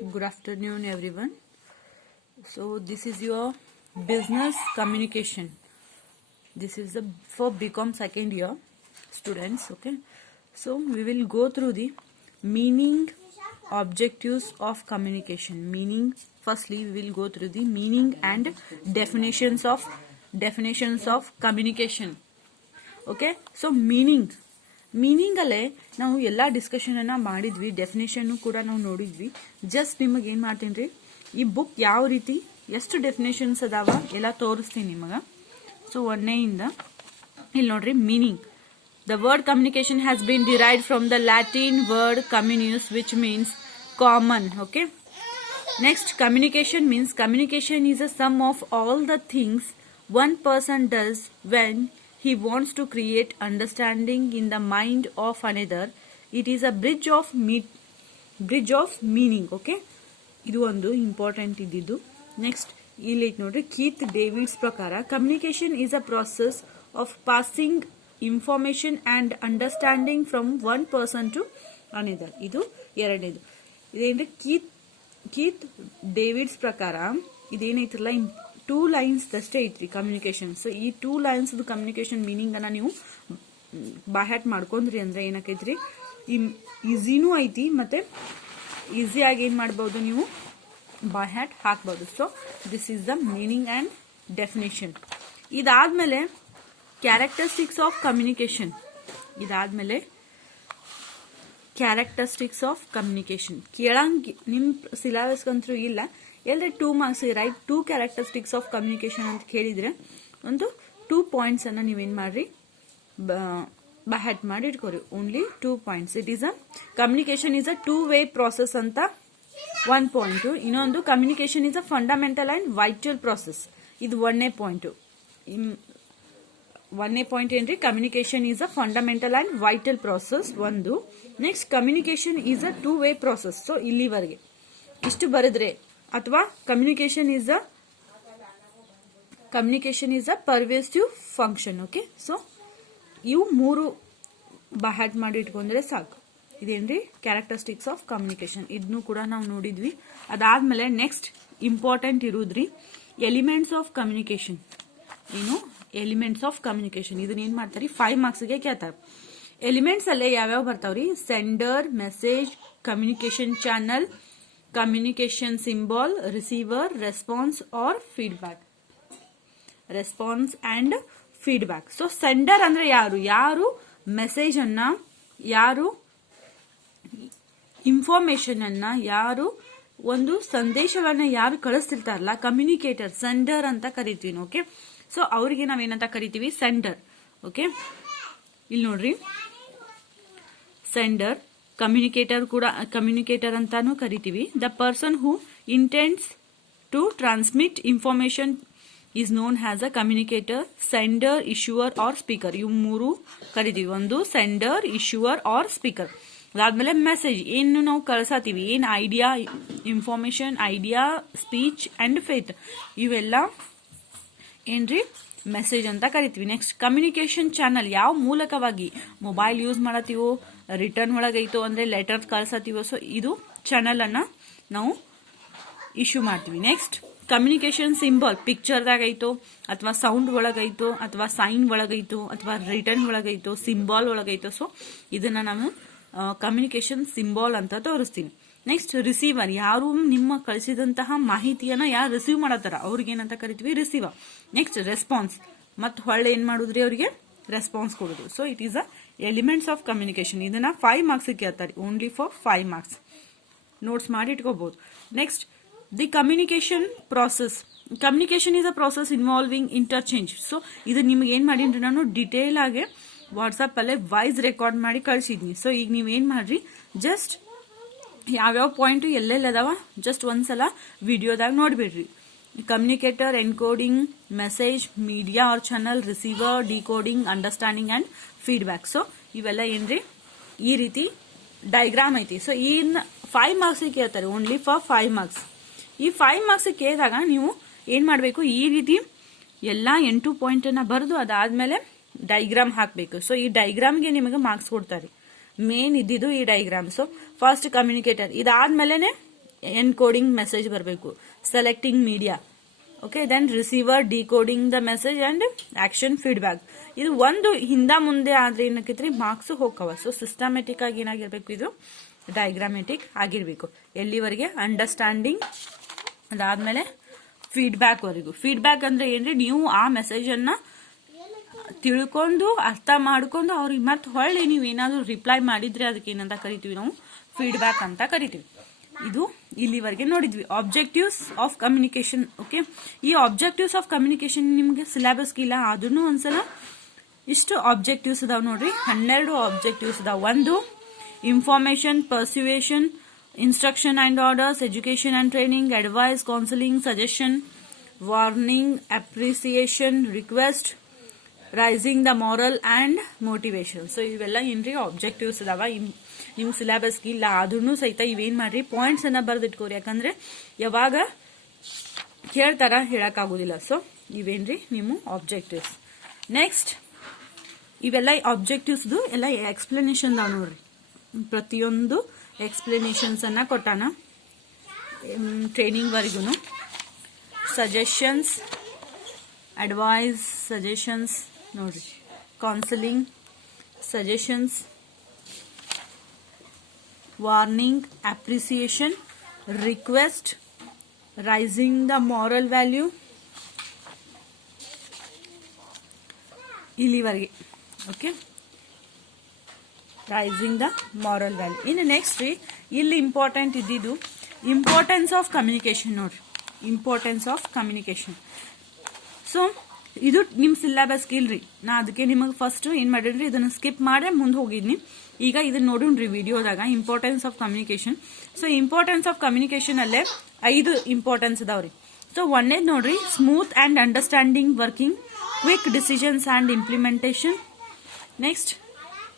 Good afternoon, everyone. So this is your business communication. This is for BCom second year students. Okay. So we will go through the meaning, objectives of communication. Meaning. Firstly, we will go through the meaning and definitions of communication. Okay. So meaning ಅಲ್ಲೇ ನಾವು ಎಲ್ಲ discussion ಅನ್ನ ಮಾಡಿದ್ವಿ, definition ಕೂಡ ನಾವು ನೋಡಿದ್ವಿ. Just ನಿಮಗೆ ಏನ್ ಮಾಡ್ತೀನಿ ರೀ, ಈ ಬುಕ್ ಯಾವ ರೀತಿ ಎಷ್ಟು ಡೆಫಿನೇಷನ್ಸ್ ಅದಾವ ಎಲ್ಲ ತೋರಿಸ್ತೀನಿ ನಿಮಗ. ಸೊ ಒಂದನೆಯಿಂದ ಇಲ್ಲಿ ನೋಡ್ರಿ, meaning. The word communication has been derived from the Latin word communis which means common. Okay. Next, communication is a sum of all the things one person does when he wants to create understanding in the mind of another. It is a bridge of meaning. Okay, ಇದು ಒಂದು important ಇದ್ದಿದ್ದು. Next ಇಲ್ಲಿ ನೋಡ್ರಿ, Keith Davids ಪ್ರಕಾರ communication is a process of passing information and understanding from one person to another. ಇದು ಎರಡನೇದು. ಇದೇನ್ರಿ, Keith Davids ಪ್ರಕಾರ ಇದೇನೈತ್ರಲ್ಲ, 2 lines ಅಷ್ಟೇ ಐತ್ರಿ ಕಮ್ಯುನಿಕೇಶನ್. ಸೊ ಈ 2 lines ಕಮ್ಯುನಿಕೇಶನ್ ಮೀನಿಂಗ್ ಅನ್ನ ನೀವು ಬಾಹ್ಯಾಟ್ ಮಾಡ್ಕೊಂಡ್ರಿ ಅಂದ್ರೆ ಏನಾಕೈತ್ರಿ, ಈಸಿನೂ ಐತಿ ಮತ್ತೆ ಈಸಿಯಾಗಿ ಏನ್ ಮಾಡಬಹುದು, ನೀವು ಬಾಹ್ಯಾಟ್ ಹಾಕ್ಬಹುದು. So this is the meaning and definition. ಇದಾದ್ಮೇಲೆ ಕ್ಯಾರೆಕ್ಟರಿಸ್ಟಿಕ್ಸ್ ಆಫ್ ಕಮ್ಯುನಿಕೇಶನ್. ಕೇಳಂಗ್ ನಿಮ್ ಸಿಲೆಬಸ್ ಅಂತೂ ಇಲ್ಲ, ಎಲ್ಲರೂ 2 marks right 2 characteristics of communication ಅಂತ ಕೇಳಿದ್ರೆ ಒಂದು 2 points ಅನ್ನ ನೀವೇನ್ ಮಾಡ್ರಿ, ಬಹ್ಯಾಟ್ ಮಾಡಿ ಇಟ್ಕೋರಿ. Only 2 points. It is a communication is a 2-way process ಅಂತ 1 point. ಇನ್ನೊಂದು, communication is a fundamental and vital process. ಇದು 1ನೇ ಪಾಯಿಂಟ್. 1ನೇ ಪಾಯಿಂಟ್ ಏನ್ರಿ, communication is a fundamental and vital process ಒಂದು. Next, communication is a 2-way process. So ಇಲ್ಲಿವರೆಗೆ ಇಷ್ಟು ಬರೆದ್ರೆ, ಅಥವಾ communication is a pervasive function. Okay. So ಇವು 3 ಬಹ್ಯಾಟ್ ಮಾಡಿ ಇಟ್ಕೊಂಡ್ರೆ ಸಾಕು. ಇದೇನ್ರಿ, ಕ್ಯಾರೆಕ್ಟರಿಸ್ಟಿಕ್ಸ್ ಆಫ್ ಕಮ್ಯುನಿಕೇಶನ್. ಇದನ್ನು ಕೂಡ ನಾವು ನೋಡಿದ್ವಿ. ಅದಾದ್ಮೇಲೆ ನೆಕ್ಸ್ಟ್ ಇಂಪಾರ್ಟೆಂಟ್ ಇರುದ್ರಿ, elements of communication. Elements of communication ಇದನ್ನ ಏನ್ ಮಾಡ್ತಾರಿ, 5 marks ಕೇಳ್ತಾರೆ. ಎಲಿಮೆಂಟ್ಸ್ ಅಲ್ಲೇ ಯಾವ್ಯಾವ ಬರ್ತಾವ್ರಿ, sender, message, communication channel, communication symbol, receiver, response or feedback. Response and feedback. So sender ಅಂದ್ರೆ ಯಾರು ಮೆಸೇಜ್ ಅನ್ನ, ಯಾರು ಇನ್ಫಾರ್ಮೇಶನ್ ಅನ್ನ, ಯಾರು ಒಂದು ಸಂದೇಶವನ್ನ ಯಾರು ಕಳಿಸ್ತಿರ್ತಾರಲ್ಲ, ಕಮ್ಯುನಿಕೇಟರ್, ಸೆಂಡರ್ ಅಂತ ಕರಿತೀವಿ. ಓಕೆ. ಸೊ ಅವ್ರಿಗೆ ನಾವೇನಂತ ಕರಿತೀವಿ, ಸೆಂಡರ್. ಓಕೆ. ಇಲ್ಲಿ ನೋಡ್ರಿ, ಸೆಂಡರ್, ಕಮ್ಯುನಿಕೇಟರ್ ಅಂತಾನು ಕರಿತೀವಿ. The person who intends to transmit information is known has a communicator, sender, issuer or speaker. ಇವು 3 ಕರಿತೀವಿ. ಒಂದು ಸೆಂಡರ್, ಇಶ್ಯೂವರ್ ಆರ್ ಸ್ಪೀಕರ್. ಅದಾದ್ಮೇಲೆ ಮೆಸೇಜ್, ಏನು ನಾವು ಕಳ್ಸತೀವಿ, ಏನ್ idea, information, idea, speech and faith, ಇವೆಲ್ಲ ಏನ್ರಿ, ಮೆಸೇಜ್ ಅಂತ ಕರಿತೀವಿ. ನೆಕ್ಸ್ಟ್, ಕಮ್ಯುನಿಕೇಶನ್ ಚಾನಲ್, ಯಾವ ಮೂಲಕವಾಗಿ ಮೊಬೈಲ್ ಯೂಸ್ ಮಾಡತ್ತೀವೋ, ರಿಟರ್ನ್ ಒಳಗೈತೋ ಅಂದ್ರೆ ಲೆಟರ್ ಕಳ್ಸತ್ತೀವೋ, ಸೊ ಇದು ಚಾನಲ್ ಅನ್ನ ನಾವು ಇಶ್ಯೂ ಮಾಡ್ತೀವಿ. ನೆಕ್ಸ್ಟ್, ಕಮ್ಯುನಿಕೇಶನ್ ಸಿಂಬಲ್, ಪಿಕ್ಚರ್ದಾಗ ಐತೋ ಅಥವಾ ಸೌಂಡ್ ಒಳಗೈತೋ ಅಥವಾ ಸೈನ್ ಒಳಗೈತೋ ಅಥವಾ ರಿಟರ್ನ್ ಒಳಗೈತೋ, ಸಿಂಬಾಲ್ ಒಳಗೈತೋ, ಸೊ ಇದನ್ನ ನಾವು ಕಮ್ಯುನಿಕೇಶನ್ ಸಿಂಬಾಲ್ ಅಂತ ತೋರಿಸ್ತೀನಿ. ನೆಕ್ಸ್ಟ್, ರಿಸೀವರ್, ಯಾರು ನಿಮ್ಮ ಕಳಿಸಿದಂತಹ ಮಾಹಿತಿಯನ್ನ ಯಾರು ರಿಸೀವ್ ಮಾಡತ್ತಾರ ಅವ್ರಿಗೆ ಏನಂತ ಕರಿತೀವಿ, ರಿಸೀವರ್. ನೆಕ್ಸ್ಟ್, ರೆಸ್ಪಾನ್ಸ್, ಮತ್ ಹೊಳ್ಳೆ ಏನ್ ಮಾಡುದ್ರಿ, ಅವರಿಗೆ ರೆಸ್ಪಾನ್ಸ್ ಕೊಡುದು. So it is a elements of communication. ಇದನ್ನ 5 marks ಕೇಳ್ತಾರೆ, ಓನ್ಲಿ ಫಾರ್ 5 marks. ನೋಟ್ಸ್ ಮಾಡಿ ಇಟ್ಕೋಬಹುದು. Next, the communication process. Communication is a process involving interchange. So ಇದು ನಿಮ್ಗೆ ಏನ್ ಮಾಡಿನ್ರಿ, ನಾನು ಡಿಟೇಲ್ ಆಗಿ ವಾಟ್ಸ್ಆಪ್ ಅಲ್ಲೇ ವಾಯ್ಸ್ ರೆಕಾರ್ಡ್ ಮಾಡಿ ಕಳ್ಸಿದ್ನಿ. ಸೊ ಈಗ ನೀವೇನ್ ಮಾಡ್ರಿ, ಜಸ್ಟ್ ಯಾವ್ಯಾವ ಪಾಯಿಂಟ್ ಎಲ್ಲೆಲ್ಲದಾವ ಜಸ್ಟ್ ಒಂದ್ಸಲ ವಿಡಿಯೋದಾಗ ನೋಡ್ಬಿಡ್ರಿ. Communicator, encoding, message, media or channel, receiver, decoding, understanding and feedback. So ಇವೆಲ್ಲ ಏನ್ರಿ, ಈ ರೀತಿ ಡೈಗ್ರಾಮ್ ಐತಿ. ಸೊ ಇನ್ 5 marks ಕೇಳ್ತಾರೆ, ಓನ್ಲಿ ಫಾರ್ 5 marks. ಈ 5 marks ಕೇಳಿದಾಗ ನೀವು ಏನ್ ಮಾಡ್ಬೇಕು, ಈ ರೀತಿ ಎಲ್ಲಾ 8 ಪಾಯಿಂಟ್ ಅನ್ನ ಬರೆದು ಅದಾದ್ಮೇಲೆ ಡೈಗ್ರಾಮ್ ಹಾಕ್ಬೇಕು. ಸೊ ಈ ಡೈಗ್ರಾಮ್ಗೆ ನಿಮಗೆ ಮಾರ್ಕ್ಸ್ ಕೊಡ್ತಾರೆ. ಮೇನ್ ಇದ್ದಿದ್ದು ಈ ಡೈಗ್ರಾಮ್. ಸೊ ಫಸ್ಟ್ ಕಮ್ಯುನಿಕೇಟರ್, ಇದಾದ್ಮೇಲೆ ಎನ್ಕೋಡಿಂಗ್ ಮೆಸೇಜ್ ಬರಬೇಕು, selecting media, okay, then receiver decoding the message and action feedback. ಇದು ಒಂದು ಹಿಂದ ಮುಂದೆ ಆದ್ರೆ ಏನಕ್ಕೈತ್ರಿ ಮಾರ್ಕ್ಸ್ ಹೋಗವ. ಸೊ ಸಿಸ್ಟಮೆಟಿಕ್ ಆಗಿ ಏನಾಗಿರ್ಬೇಕು, ಇದು ಡಯಾಗ್ರಾಮೆಟಿಕ್ ಆಗಿರ್ಬೇಕು. ಎಲ್ಲಿವರೆಗೆ ಅಂಡರ್ಸ್ಟ್ಯಾಂಡಿಂಗ್, ಅದಾದ್ಮೇಲೆ ಫೀಡ್ಬ್ಯಾಕ್ ವರೆಗೂ. ಫೀಡ್ಬ್ಯಾಕ್ ಅಂದ್ರೆ ಏನ್ರಿ, ನೀವು ಆ ಮೆಸೇಜ್ ಅನ್ನ ತಿಳ್ಕೊಂಡು ಅರ್ಥ ಮಾಡ್ಕೊಂಡು ಅವ್ರಿಗೆ ಮತ್ತೆ ಹೊಳ್ಳಿ ನೀವು ಏನಾದ್ರು ರಿಪ್ಲೈ ಮಾಡಿದ್ರೆ ಅದಕ್ಕೆ ಏನಂತ ಕರಿತೀವಿ ನಾವು, ಫೀಡ್ಬ್ಯಾಕ್ ಅಂತ ಕರಿತೀವಿ. ಇದು ಇಲ್ಲಿವರೆಗೆ ನೋಡಿದ್ವಿ ಆಬ್ಜೆಕ್ಟಿವ್ಸ್ ಆಫ್ ಕಮ್ಯುನಿಕೇಶನ್. ಓಕೆ, ಈ ಆಬ್ಜೆಕ್ಟಿವ್ಸ್ ಆಫ್ ಕಮ್ಯುನಿಕೇಶನ್ ನಿಮ್ಗೆ ಸಿಲೆಬಸ್ಗೆ ಇಲ್ಲ, ಅದನ್ನು ಒಂದ್ಸಲ ಇಷ್ಟು ಆಬ್ಜೆಕ್ಟಿವ್ಸ್ ಅದಾವ ನೋಡ್ರಿ, 12 ಆಬ್ಜೆಕ್ಟಿವ್ಸ್ ಅದಾವ. ಒಂದು information, persuasion, instruction and orders, education and training, advice, counselling, suggestion, warning, appreciation, request, raising the moral and motivation. So ಇವೆಲ್ಲ ಏನ್ರಿ ಆಬ್ಜೆಕ್ಟಿವ್ಸ್ ಅದಾವ. ನೀವು ಸಿಲೆಬಸ್ಗೆ ಇಲ್ಲ ಆದ್ರೂ ಸಹಿತ ಇವೇನ್ ಮಾಡ್ರಿ, ಪಾಯಿಂಟ್ಸ್ ಅನ್ನ ಬರೆದಿಟ್ಕೋರಿ, ಯಾಕಂದ್ರೆ ಯಾವಾಗ ಹೇಳ್ತಾರ ಹೇಳಕ್ ಆಗುದಿಲ್ಲ. ಸೊ ಇವೇನ್ರಿ ನೀವು ಆಬ್ಜೆಕ್ಟಿವ್ಸ್. ನೆಕ್ಸ್ಟ್ ಇವೆಲ್ಲ ಆಬ್ಜೆಕ್ಟಿವ್ಸ್ ಎಲ್ಲ ಎಕ್ಸ್ಪ್ಲನೇಷನ್ ಅದಾವ ನೋಡ್ರಿ, ಪ್ರತಿಯೊಂದು ಎಕ್ಸ್ಪ್ಲನೇಷನ್ಸ್ ಅನ್ನ ಕೊಟ್ಟಾನ ಟ್ರೈನಿಂಗ್ ವರೆಗೂ. ಸಜೆಷನ್ಸ್, ಅಡ್ವೈಸ್, ಸಜೆಷನ್ಸ್ ನೋಡ್ರಿ, counselling, suggestions, warning, appreciation, request, raising the moral value, ಇಲ್ಲಿವರೆಗೆ. Okay, raising the moral value. ಇನ್ನು ನೆಕ್ಸ್ಟ್ ರೀ, ಇಲ್ಲಿ ಇಂಪಾರ್ಟೆಂಟ್ ಇದ್ದಿದ್ದು ಇಂಪಾರ್ಟೆನ್ಸ್ ಆಫ್ ಕಮ್ಯುನಿಕೇಶನ್ ನೋಡ್ರಿ, ಇಂಪಾರ್ಟೆನ್ಸ್ ಆಫ್ ಕಮ್ಯುನಿಕೇಶನ್. ಸೊ ಇದು ನಿಮ್ ಸಿಲೆಬಸ್ಗೆ ಇಲ್ರಿ, ನಾ ಅದಕ್ಕೆ ನಿಮಗೆ ಫಸ್ಟ್ ಏನ್ ಮಾಡಿದ್ರಿ, ಇದನ್ನ ಸ್ಕಿಪ್ ಮಾಡಿ ಮುಂದೆ ಹೋಗಿದ್ನಿ. ಈಗ ಇದನ್ನ ನೋಡೋಣ್ರಿ ವಿಡಿಯೋದಾಗ, importance of communication. So importance of communication ಅಲ್ಲೇ 5 ಇಂಪಾರ್ಟೆನ್ಸ್ ಅದಾವ್ರಿ. ಸೊ ಒಂದೇದ್ ನೋಡ್ರಿ, smooth and understanding working, quick decisions and implementation. Next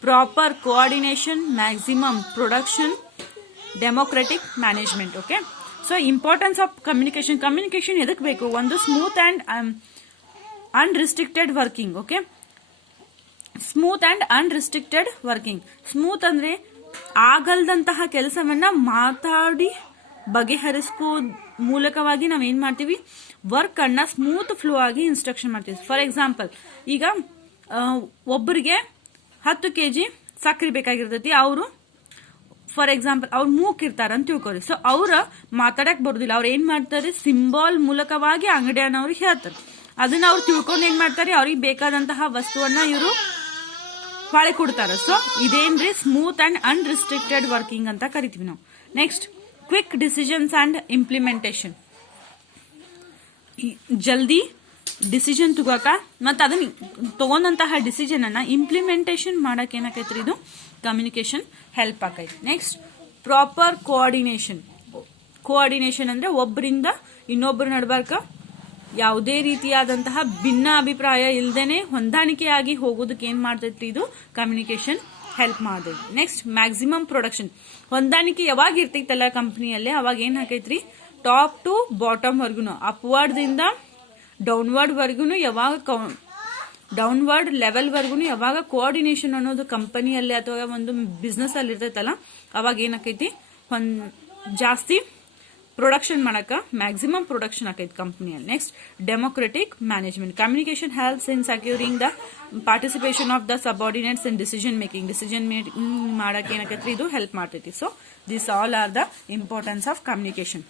proper coordination, maximum production, democratic management. Okay, so importance of communication. Communication ಎದಕ್ ಬೇಕು, ಒಂದು smooth and unrestricted working. Okay, smooth and unrestricted working. Smooth ಅಂದ್ರೆ ಆಗಲ್ದಂತಹ ಕೆಲಸವನ್ನ ಮಾತಾಡಿ ಬಗೆಹರಿಸ್ಕೋ ಮೂಲಕವಾಗಿ ನಾವೇನ್ ಮಾಡ್ತೀವಿ, ವರ್ಕ್ ಅನ್ನ ಸ್ಮೂತ್ ಫ್ಲೋ ಆಗಿ ಇನ್ಸ್ಟ್ರಕ್ಷನ್ ಮಾಡ್ತೀವಿ. ಫಾರ್ ಎಕ್ಸಾಂಪಲ್, ಈಗ ಒಬ್ಬರಿಗೆ 10 kg ಸಕ್ಕರೆ ಬೇಕಾಗಿರ್ತೈತಿ, ಅವರು ಫಾರ್ ಎಕ್ಸಾಂಪಲ್ ಅವ್ರು ಮೂಕಿರ್ತಾರ ಅಂತ ತಿಳ್ಕೊರಿ. ಸೊ ಅವ್ರ ಮಾತಾಡಕ್ ಬರುದಿಲ್ಲ, ಅವ್ರು ಏನ್ ಮಾಡ್ತಾರೆ, ಸಿಂಬಾಲ್ ಮೂಲಕವಾಗಿ ಅಂಗಡಿಯನ್ನವ್ರಿಗೆ ಹೇಳ್ತಾರೆ. ಅದನ್ನ ಅವ್ರು ತಿಳ್ಕೊಂಡು ಏನ್ ಮಾಡ್ತಾರೆ, ಅವ್ರಿಗೆ ಬೇಕಾದಂತಹ ವಸ್ತುವನ್ನ ಇವರು ಹೊಳೆ ಕೊಡ್ತಾರ. ಸೊ ಇದೇನ್ರಿ ಸ್ಮೂತ್ ಅಂಡ್ ಅನ್ರಿಸ್ಟ್ರಿಕ್ಟೆಡ್ ವರ್ಕಿಂಗ್ ಅಂತ ಕರಿತೀವಿ ನಾವು. Next quick decisions and implementation. ಜಲ್ದಿ ಡಿಸಿಷನ್ ತಗೋಕ ಮತ್ತೆ ಅದನ್ನ ತಗೊಂಡಂತಹ ಡಿಸಿಷನ್ ಅನ್ನ ಇಂಪ್ಲಿಮೆಂಟೇಷನ್ ಮಾಡಕ್ ಏನಾಕೈತ್ರಿ, ಇದು ಕಮ್ಯುನಿಕೇಶನ್ ಹೆಲ್ಪ್ ಆಕೈತಿ. Next proper coordination. ಕೋಆರ್ಡಿನೇಷನ್ ಅಂದ್ರೆ ಒಬ್ಬರಿಂದ ಇನ್ನೊಬ್ಬರ ನಡ್ಬಾರ್ಕ ಯಾವುದೇ ರೀತಿಯಾದಂತಹ ಭಿನ್ನ ಅಭಿಪ್ರಾಯ ಇಲ್ದೇನೆ ಹೊಂದಾಣಿಕೆಯಾಗಿ ಹೋಗೋದಕ್ಕೆ ಏನ್ ಮಾಡ್ತೈತಿ, ಇದು ಕಮ್ಯುನಿಕೇಶನ್ ಹೆಲ್ಪ್ ಮಾಡ್ತೈತಿ. Next maximum production. ಹೊಂದಾಣಿಕೆ ಯಾವಾಗ ಇರ್ತೈತಲ್ಲ ಕಂಪನಿಯಲ್ಲೇ, ಅವಾಗ ಏನ್ ಹಾಕೈತ್ರಿ, ಟಾಪ್ ಟು ಬಾಟಮ್ ವರ್ಗುನು, ಅಪ್ವರ್ಡ್ ದಿಂದ ಡೌನ್ವರ್ಡ್ ವರ್ಗುನು, ಯಾವಾಗ ಡೌನ್ವರ್ಡ್ ಲೆವೆಲ್ ವರ್ಗು ಯಾವಾಗ ಕೋಆರ್ಡಿನೇಷನ್ ಅನ್ನೋದು ಕಂಪನಿಯಲ್ಲಿ ಅಥವಾ ಒಂದು ಬಿಸ್ನೆಸ್ ಅಲ್ಲಿ ಇರ್ತೈತಲ್ಲ, ಅವಾಗ ಏನಾಕೈತಿ, ಜಾಸ್ತಿ ಪ್ರೊಡಕ್ಷನ್ ಮಾಡಕ ಮ್ಯಾಕ್ಸಿಮಮ್ ಪ್ರೊಡಕ್ಷನ್ ಆಕೈತಿ ಕಂಪನಿಯಲ್ಲಿ. Next democratic management. Communication helps in securing the participation of the subordinates in decision making. Decision making ಮಾಡಕ್ ಏನಾಕೈತ್ರಿ, ಇದು ಹೆಲ್ಪ್ ಮಾಡ್ತೈತಿ. So this all are the importance of communication.